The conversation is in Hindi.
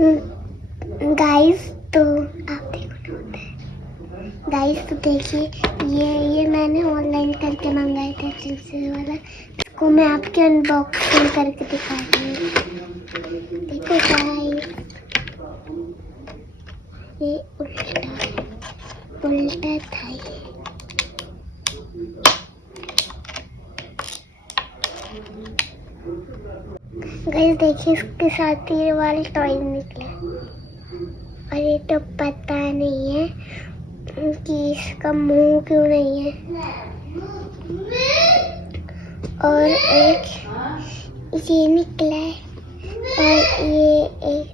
गाइस तो आप देखो गाइस तो देखिए ये मैंने ऑनलाइन करके मंगाए थे चिल्से वाला। इसको मैं आपके अनबॉक्सिंग करके दिखा रही हूँ। देखो गाइस ये उल्टा था ये। गाइस देखिए इसके साथ ये वाले टॉय निकले और ये तो पता नहीं है कि इसका मुंह क्यों नहीं है। और एक ये निकला है और ये एक